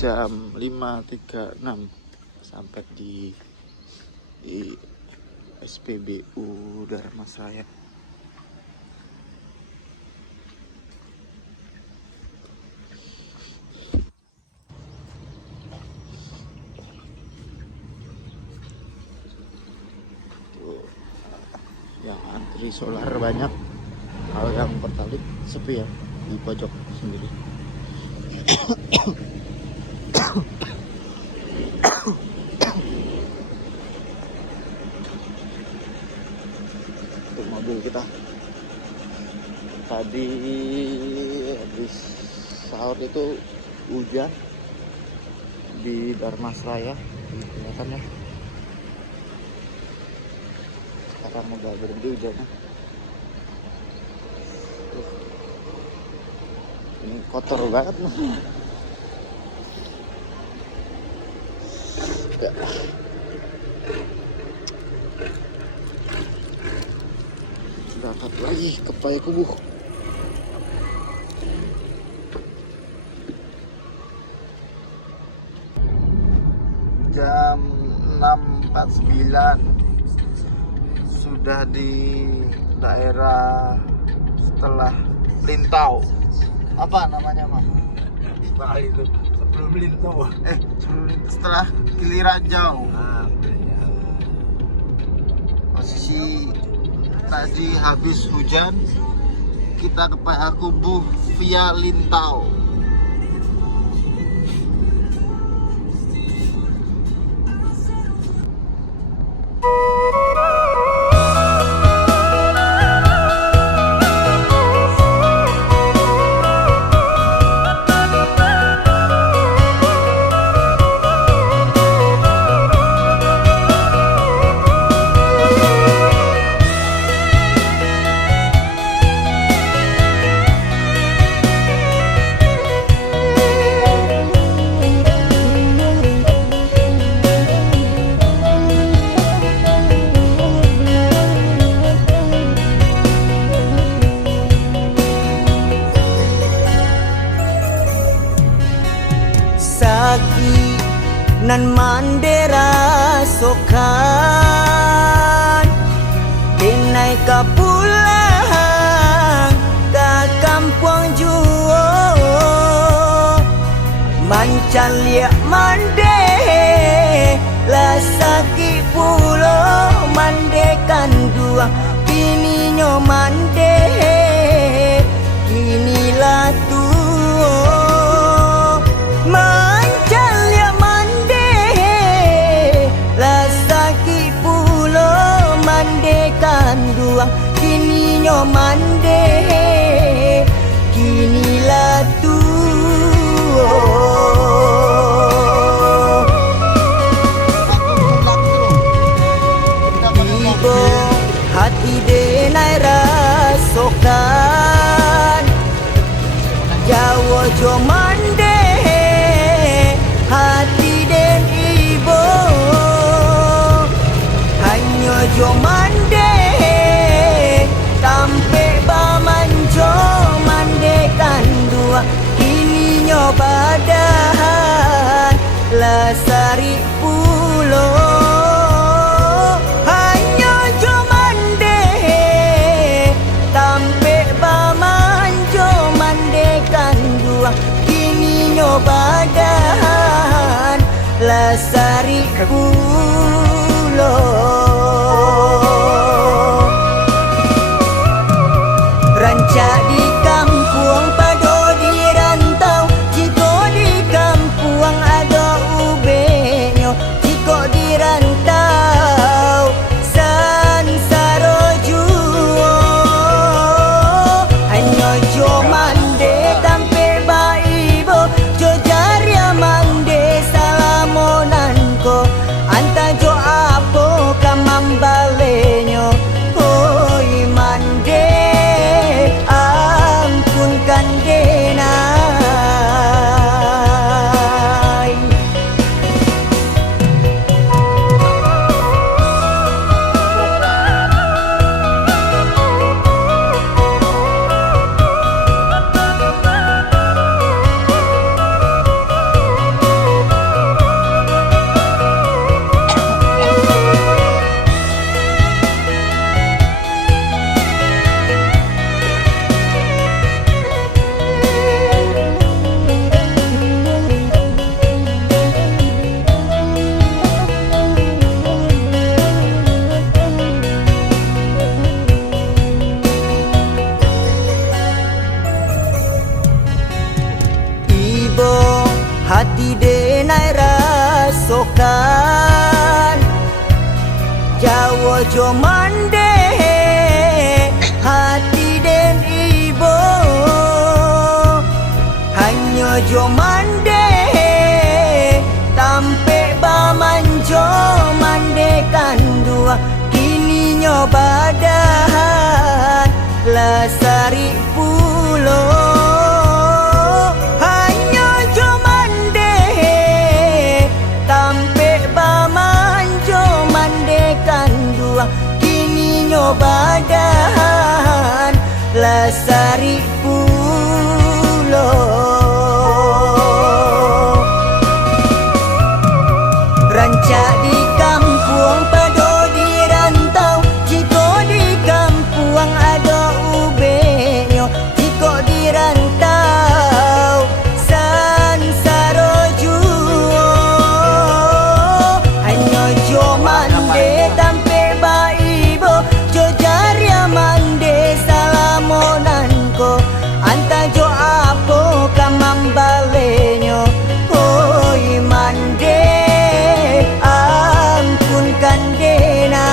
jam 5.36 sampai di SPBU Dharmasraya. Tuh, yang antri solar banyak, kalau yang Pertalite sepi ya, di pojok sendiri. Untuk mobil kita tadi habis sahur itu hujan di Dharmasraya, kelihatan ya. Sekarang udah berhenti hujannya. Ini kotor banget nih. Ya. Berangkat lagi ke Payakumbuh. Jam 6.49 sudah di daerah setelah Lintau. Apa namanya, Mas? Nah, itu sebelum Lintau. Setelah Giliranjau. Posisi tadi habis hujan, kita ke Payakumbuh via Lintau. Nan mandera sokan Denai ka pulang ka kampung juo Mancan liak mande Lasaki pulo mandekan dua Kini nyo mande Kini lah tuo Kini nyo mande Kini lah tuo Tibo hati denai rasokan Jawa jo mande Hati den ibo Hanyo jo mande Sampai bamanjo mandekan dua Kini nyobadahan Lasari pulo Hanya jo mande Sampai bamanjo mandekan dua Kini nyobadahan Lasari pulo Rancak di kampung pado di rantau Jiko di kampung ada ubenyo Jiko di rantau sansaro juo Hanya jo mande tampe baibo Jo jaria mande salamonanko Jawa jo mande hati den ibo hanya jo mande tampe bamanjo mandekan dua kini nyobadahan lasari pulo hanya jo mande tampe bamanjo mandekan dua kini nyobadahan lasari pulo rancak di kampung pado di rantau jiko di kampung ada ubenyo jiko di rantau sansaro juo hanya jo mande tampe baibo jo jaria mande salamonanko anta jo apo kamambalenyo oi mande ampunkan denai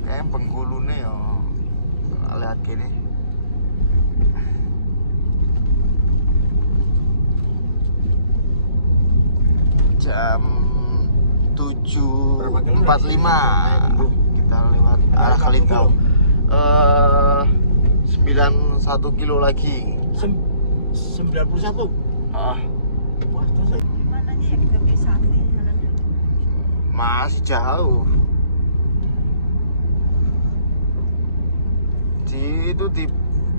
kayak penggulune ya lihat gini jam 7.45 kita lewat arah Kalintau 91 kilo lagi 91. ah Wah, terus Mananya ya kita bisa nih jalannya. masih jauh itu di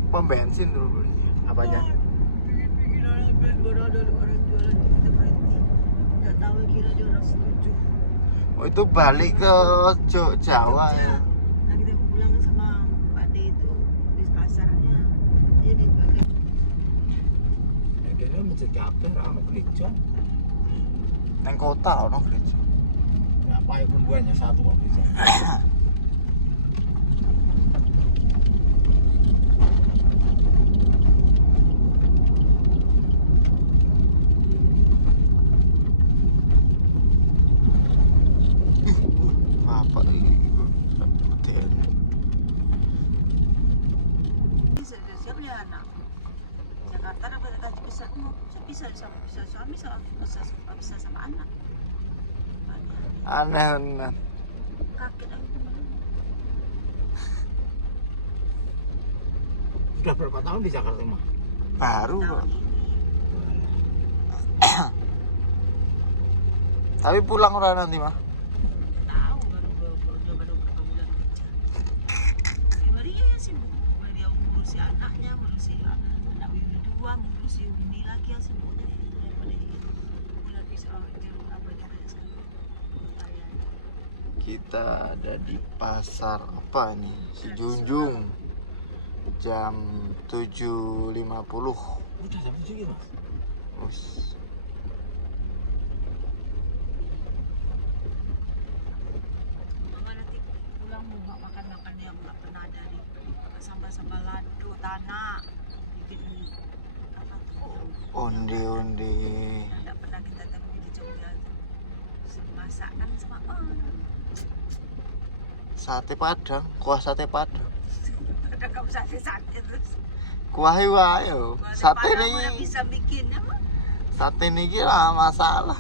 pom bensin dulu apanya? Bikin baru ada orang jualan kita berhenti. Nggak tahu kira dia orang setuju. oh itu balik ke Jawa ya Nah kita pulang sama Pak D itu di pasarnya. Dia di balik. Ya kayaknya masjid kabeh ramai gereja. neng kota ono gereja Apa ya pembuatnya satu kok bisa. apa ini Siapa ya anak? Jakarta dapat gaji besar mau. Saya bisa sama bisa suami sama bisa sama anak. aneh Kaget aku. Sudah berapa tahun di Jakarta mah? baru kok Tahun ini. tapi pulang orang nanti mah Tahu baru berapa bulan kerja. Si Maria ya sibuk. Maria ngurusi anaknya, ngurusi anak Wiwi dua, ngurusi Winnie lagi yang sibuknya daripada ini. Dia bisa apa dia banyak sekali. Kayak kita ada di pasar apa nih si Junjung jam 7.50 Udah sampai sini mas. Us. mama nanti pulang mau makan yang nggak pernah dari sambal lado tanah bikin apa tuh onde yang nggak pernah kita temui di Jogja tuh masakan sama sate padang kuah sate padang ada kamu sate terus kuah wae yo sate udah niki bisa bikinnya mah sate niki lah masalah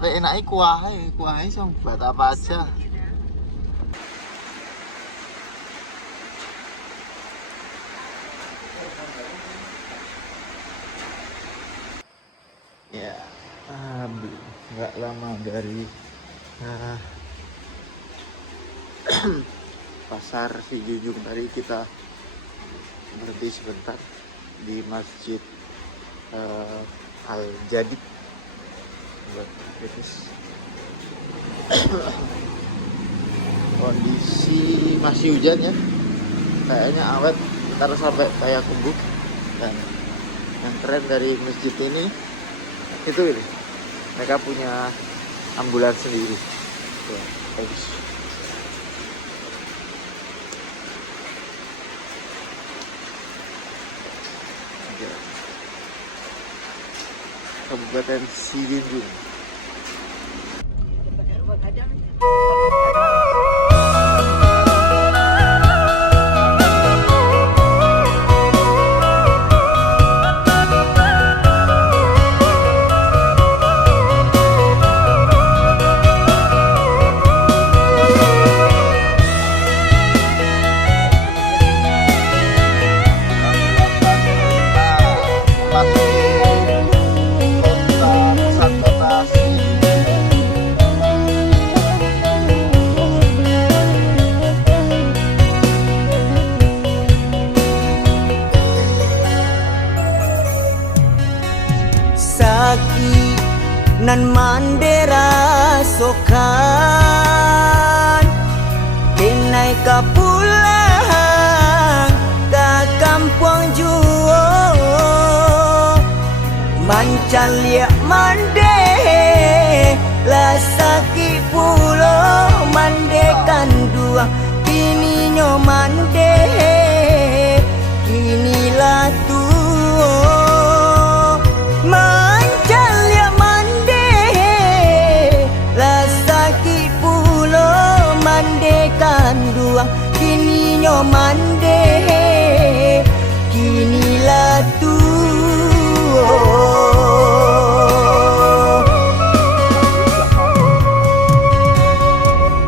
enake kuahe iso buat apa aja bikinnya. ya nggak lama dari pasar si Junjung tadi kita berhenti sebentar di Masjid Al Jadid buat kritis. Kondisi masih hujan ya, kayaknya awet ntar sampai kayak kumbu. Dan yang keren dari masjid ini itu ini, mereka punya ambulans sendiri ya, bagus. Kabupaten Sidindung. Saki nan mandera sokan Dinai ka pulang ka kampung juo Mancan liak mande la saki pulo mandekan dua Kini nyo mande kini la tuo Mancalia mande la saki pulo mandekan dua Kini nyo mande kini la tuo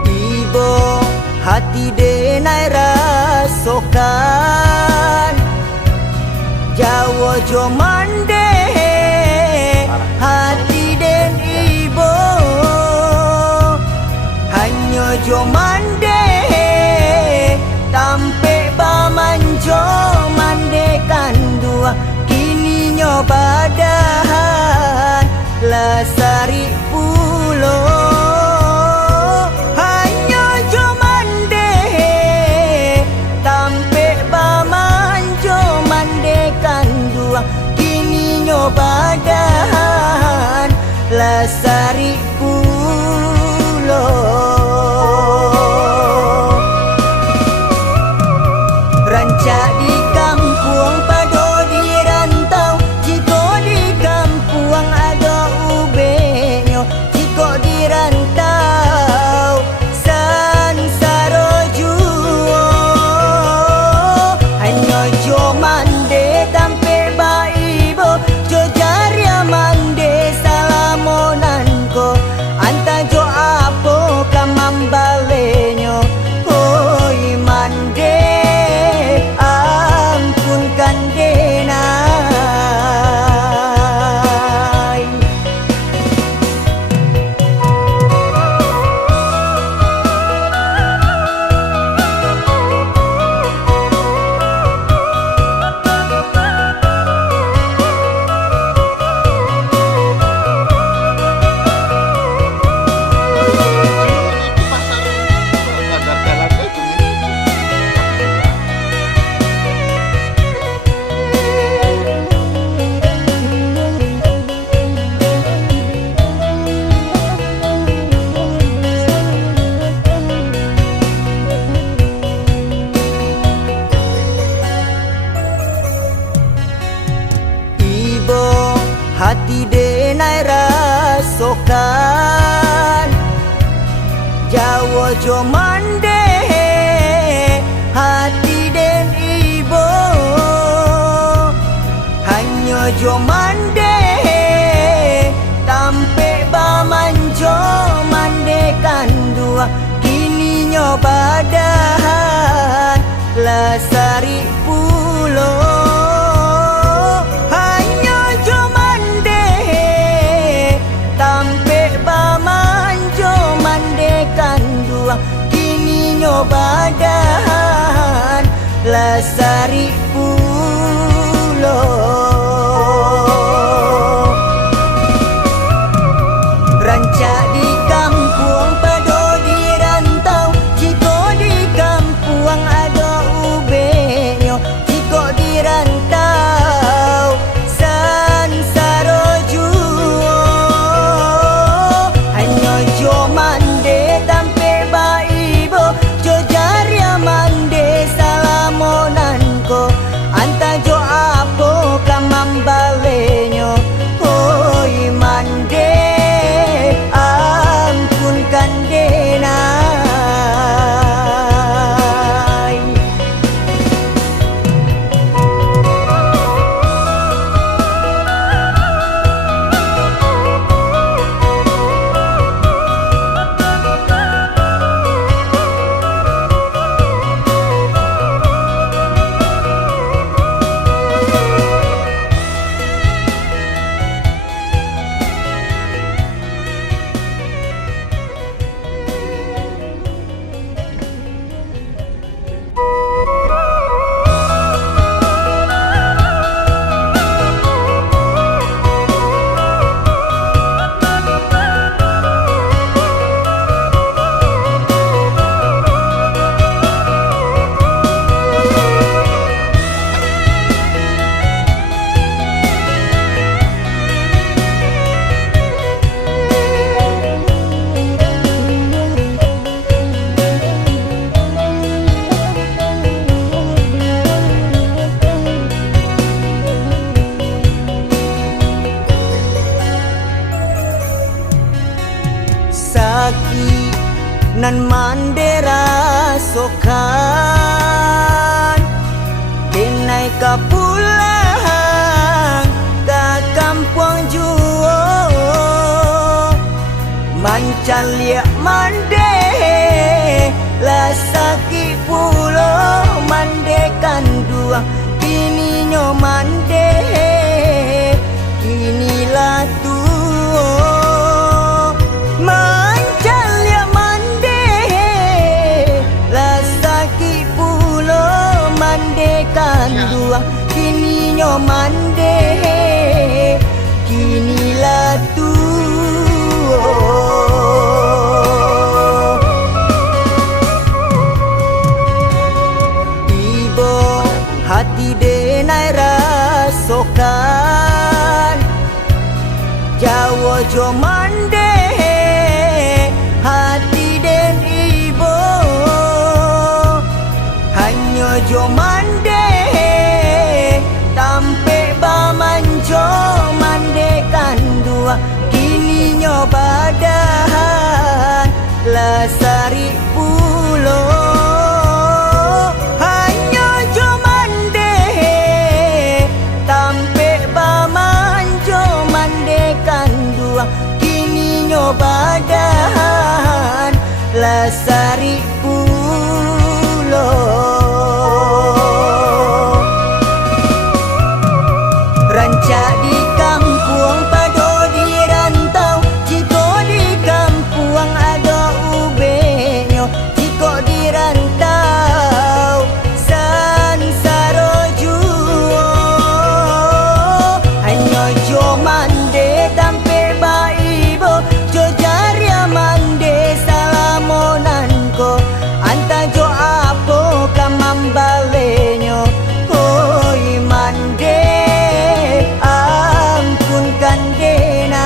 Ibo hati denai rasokan Jawa jo mande hati den ibo Hanyo jo mande tampe bamanjo mandekan dua Kini nyo badahan lasari pulo Hanyo jo mande tampe bamanjo mandekan dua Kini nyo badahan lasari pulo Rancak di kampung pado di rantau Jiko di kampung ada ubenyo Jiko di rantau sansaro juo Hanyo jo mande tampe baibo Jo jaria mande salamonanko Anta jo apo kamambalenyo Hoi mande ampunkan denai Ibo hati denai rasokan Jawa jo mande hati den ibo Hanyo jo mande tampe bamanjo mandekan dua Kini nyo badahan lasari pulo Hanyo jo mande tampe bamanjo mandekan dua Kini nyo badahan lasari pulo nan mandera sokan denai ka pulang ka kampung juo mancan liak mande la sakit pulo mandekan dua kini nyo mande kini la tuo mancan liak mande la sakit pulo mandekan dua kini nyo mande kini la tuo. Hati denai rasokan Jawa jo mande hati den ibo hanya jo mande tampe bamanjo mandekan dua kini nyo badahan lasari pulo badahan lasari pulo rancak di kampung pado di rantau jiko di kampung ada ubenyo jiko di rantau sansaro juo hanya jo mande tampe baibo mande salamonanko anta jo apo kamambalenyo koi mande ampunkan denai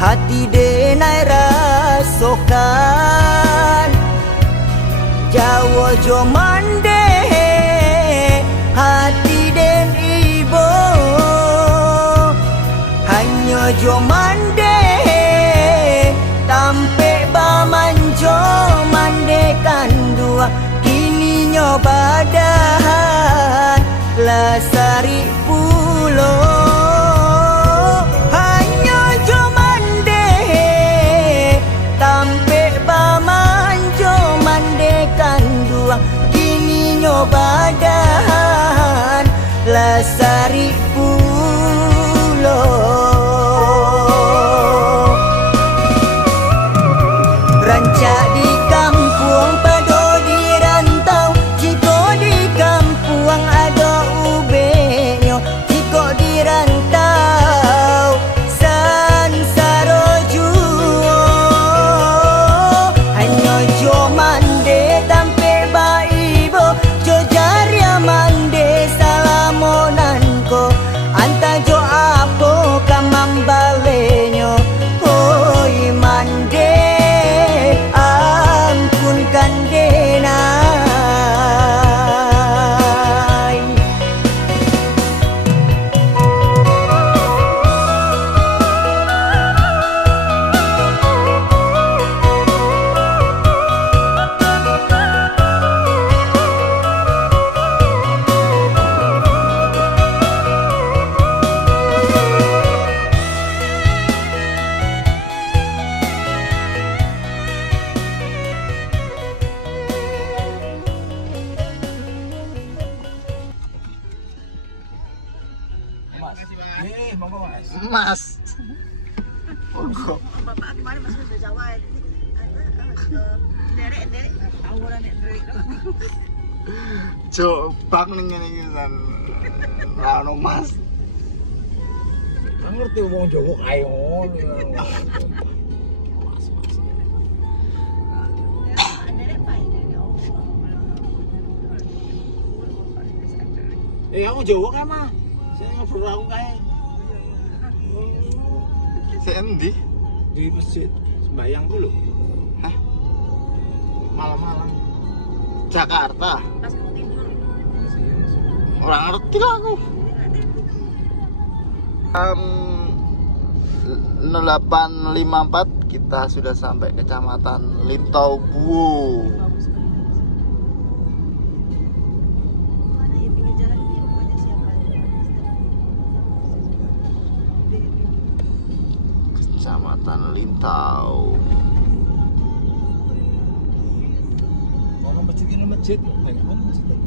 hati denai rasokan Jawa jo mande hati den ibo hanya jo mande tampe bamanjo mandekan dua kini nyo badahan lasari pulo badahan lasari pulo rancak di kampung pado di rantau jiko di kampung ada ubenyo jiko di rantau sansaro juo hanya jo mande tampe baibo mande salamonanko anta jo apo kamambalenyo koi mande ampunkan denai Monggo Mas. Mas. Monggo. Bapak kemarin masih udah Jawa ya. Derek tawuran derek. Jebak ning ngene iki kan. Ra ono Mas. Nggak ngerti wong Jawa kae ngono. Kamu Jawa kae mah. Saya ngobrol aku kae. Sik endi? Di masjid sembahyang dulu. Hah? Malam-malam. Jakarta. Pas kamu tidur. Orang ngerti lah aku. 0854 kita sudah sampai Kecamatan Lintau Buo. Bagus sekali. Mana ya pinggir jalan ini rumahnya siapa? Kecamatan Lintau. Orang masjid ini masjid banyak banget masjid.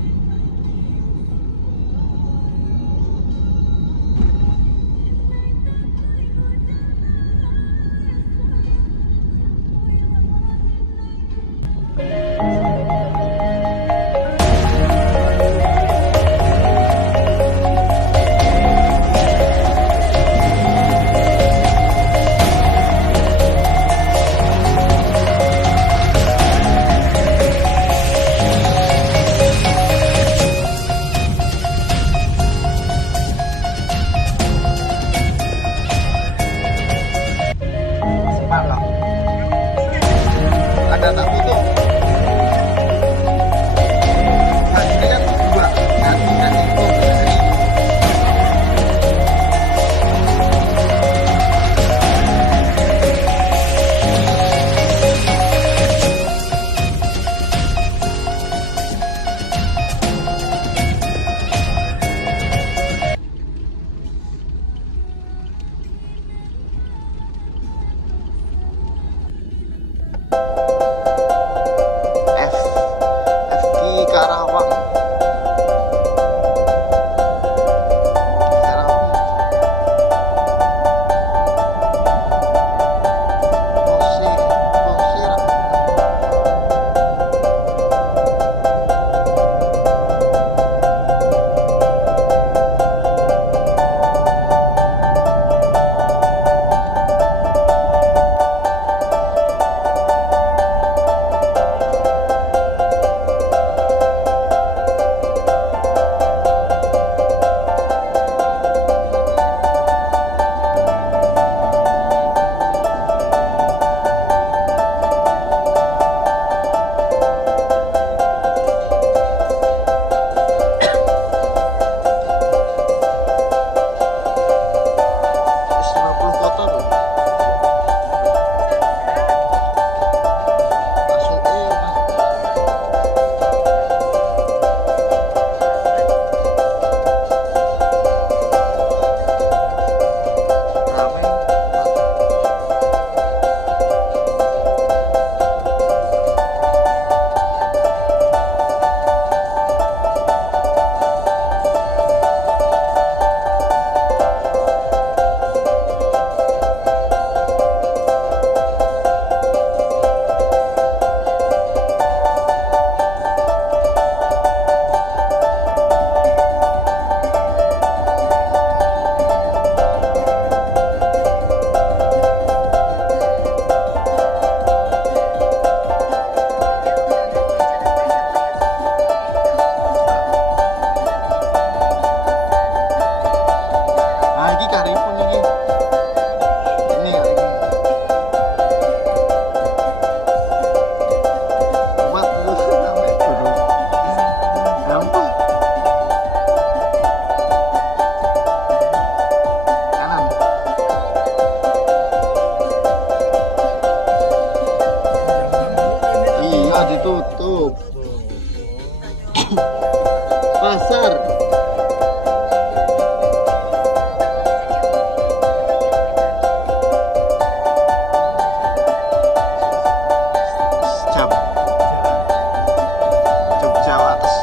Malah ada tak foto. Nah, ini kan dua. Nanti itu dari FK Karawang. Karawang. Bosir. Terus 50 kota loh. Masuk ramai. Ah, ini Karipun ini. Ini Karipun. Buat dulu namanya dulu. Gampang. Kanan. Iya ditutup. Pasar. Jam. Jogja atas.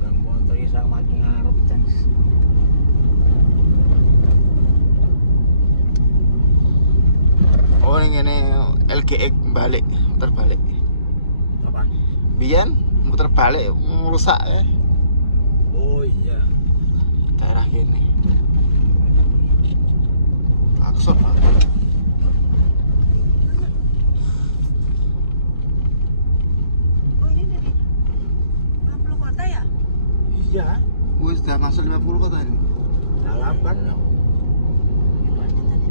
Gang motor isa makin ngarep kan. Oh ini LGX balik, muter balik. Apaan? Biyen muter balik merusak ya Oh iya. daerah gini. Akson Pak. Oh ini dari 50 kota ya? Iya. Wih, sudah masuk 50 kota ini. Dalam kan no. Gimana tadi?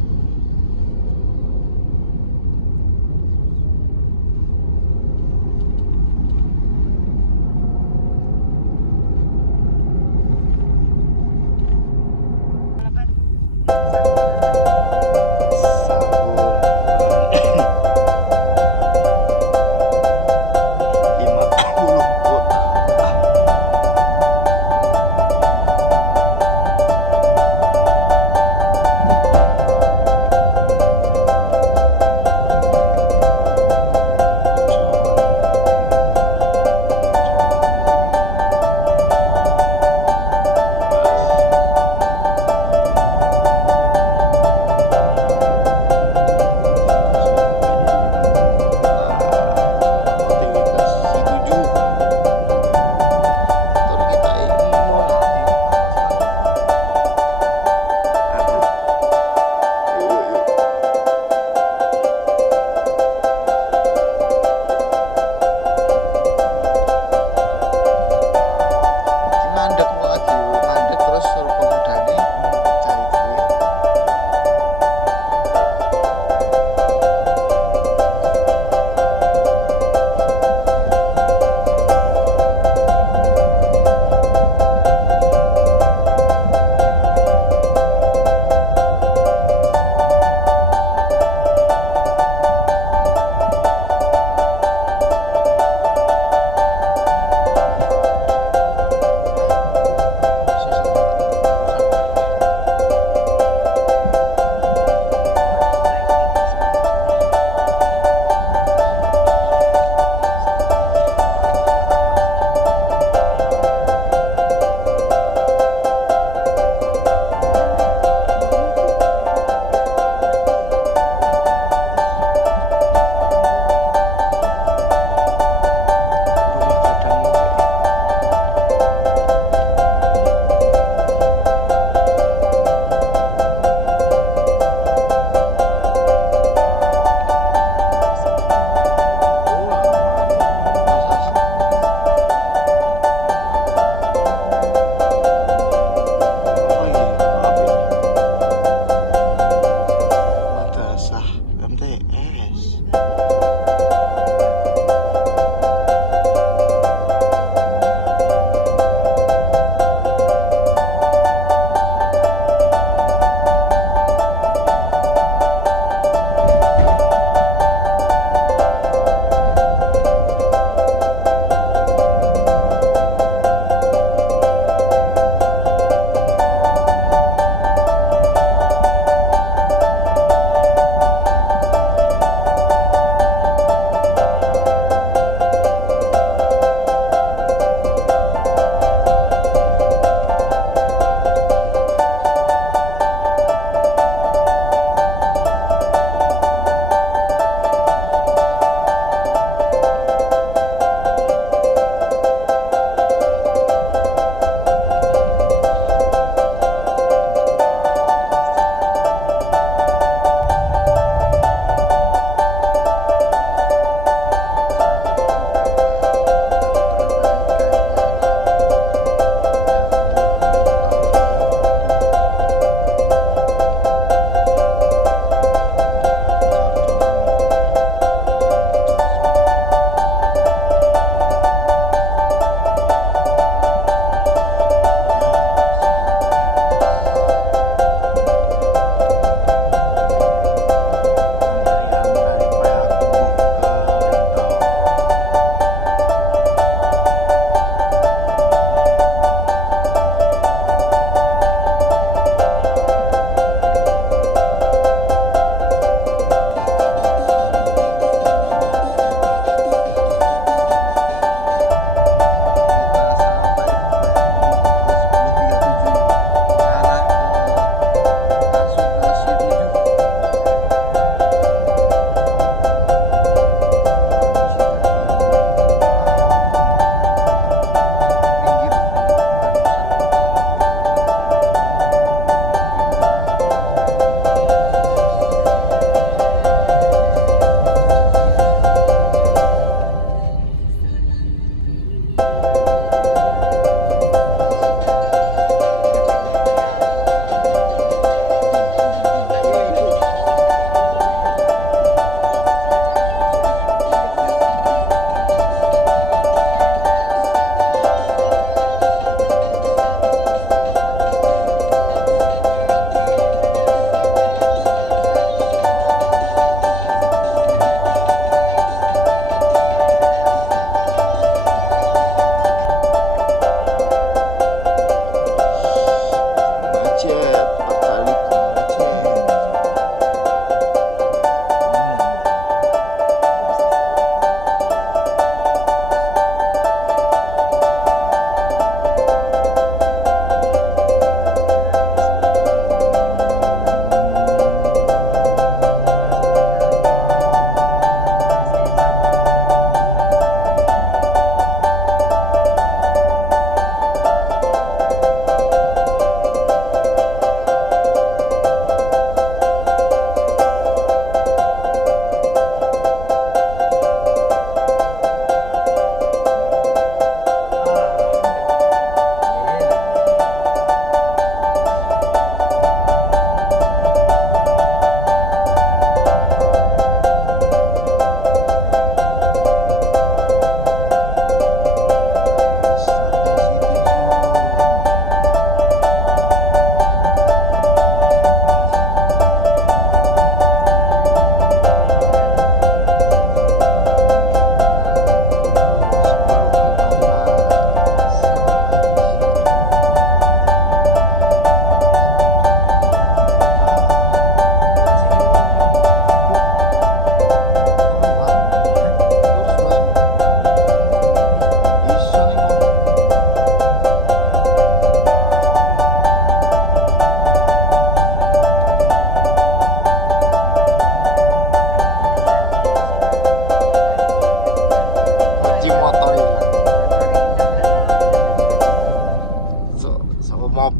Balapan.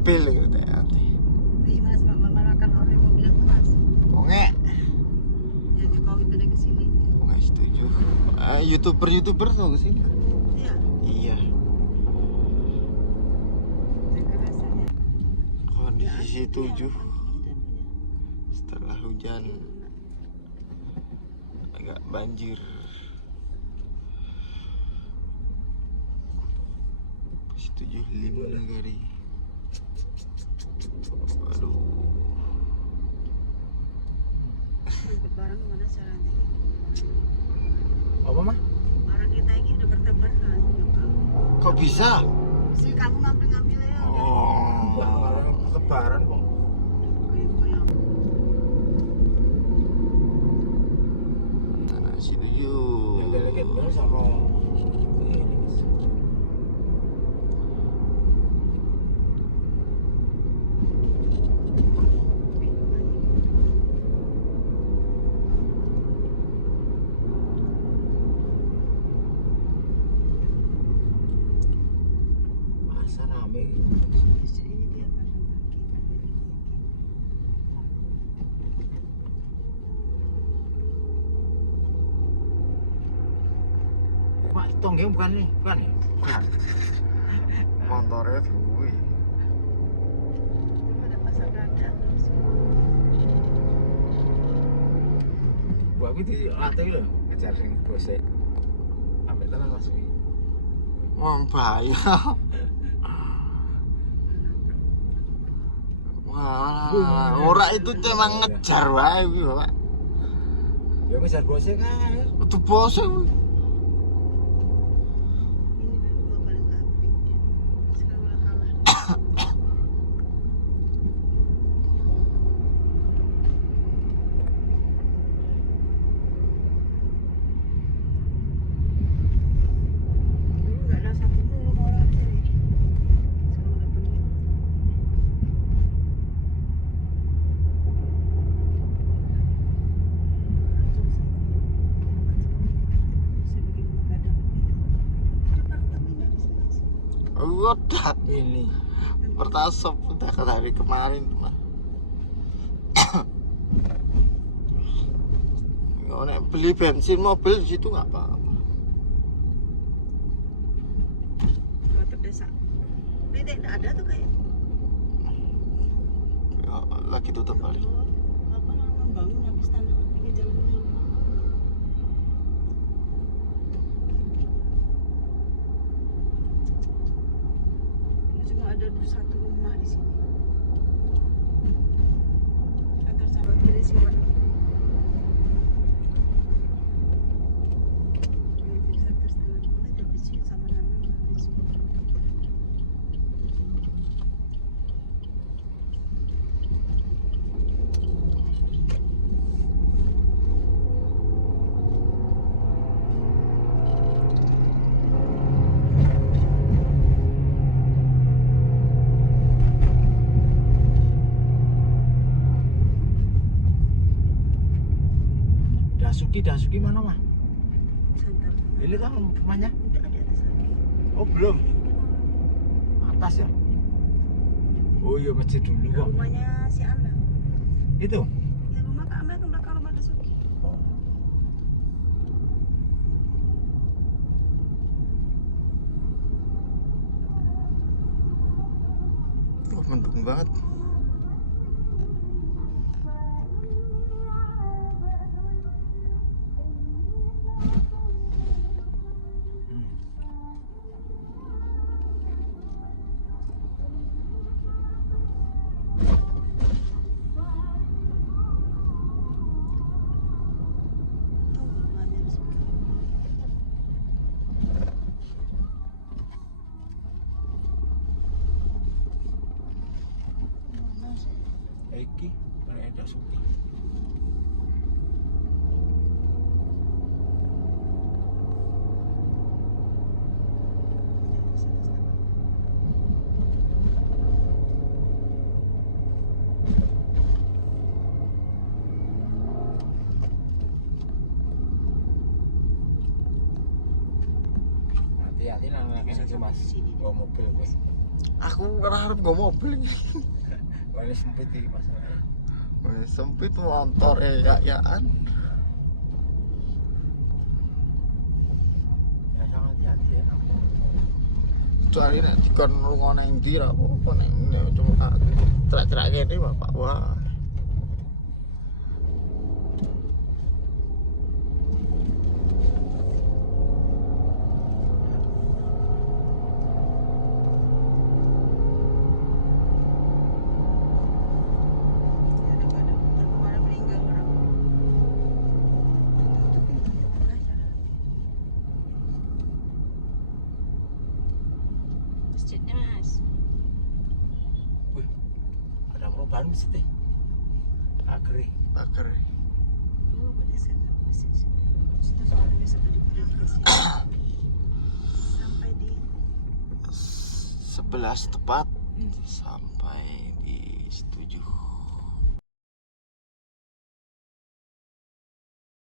mobil gitu ya. Nih mas, mama makan oleh mobil itu mas. Onge, Ya Jokowi pindah ke sini. onge setuju. YouTuber tuh kesini. Iya. Iya. Jaga rasanya. Kondisi 7 setelah hujan agak banjir. Kondisi 75 negari. Aduh. Angkut barang gimana caranya? Apa mah? Barang kita ini udah bertebar kan. Kok bisa? Sih kamu ngambil ya. Oh. Barang lebaran kok. Goyang-goyang. Tanah si 7. Yang delegate baru sama ini Mas. Masa rame gitu. Ini dia barang lagi. Pak Tonggeng bukan nih, bukan ya? Bukan. Motornya duwe. Ada pasar dada. Gua aku dilatih lho, ngejar sing bose. Sampai tenan Mas iki. Wah, bahaya. Wah, ora itu cuma ngejar wae kuwi, Pak. Ya ngejar bose kan. Itu bos kuwi. Ini baru gua balik api. Sekarang udah kalah. Dulu nggak ada satu mulu orang sini. Sekarang udah penuh. Bisa bikin kadang itu. Ada Pertamina di sini. Udah Ini. pertasop udah dari kemarin tuh mah. Kalau nek beli bensin mobil di situ nggak apa-apa. Kalau terdesa. Ini tidak ada tuh kayak. Ya, lagi tutup kali. Apa membangun habis tanah ini jalannya. Cuma ada satu rumah di sini. Kantor cabang kiri sih Pak. Jadi sektor setengah bulan ada besi sama nama besi. Dasuki mana mah? Santar. Ini kan rumahnya. Tidak ada atas lagi. Oh belum. Atas ya? Oh iya masjid dulu kok. Rumahnya si Amel. Itu. Ya rumah Kak Amel itu belakang rumah Dasuki. Wah, mendung banget. Tuh rumahnya Dasuki. Iki, mana Dasuki? Hati-hati nang nang Mas. Oh mobil gue. Aku harap gue mobil. Wali sempit iki masalahnya. Wih, sempit motor ya-yaan. Ya sama hati-hati ya. Kecuali nek dikon lunga nang ndi ra apa nek cuma cerak-cerak kene Bapak. Wah. Kadang-kadang kemarin meninggal orang. Itu pintunya makanya. Masjidnya Mas. Wih, ada perubahan di situ. Agri. Pager. Oh, boleh saya tahu masjid. Situ soalnya bisa dikasih. Sampai di 11 tepat sampai di 7.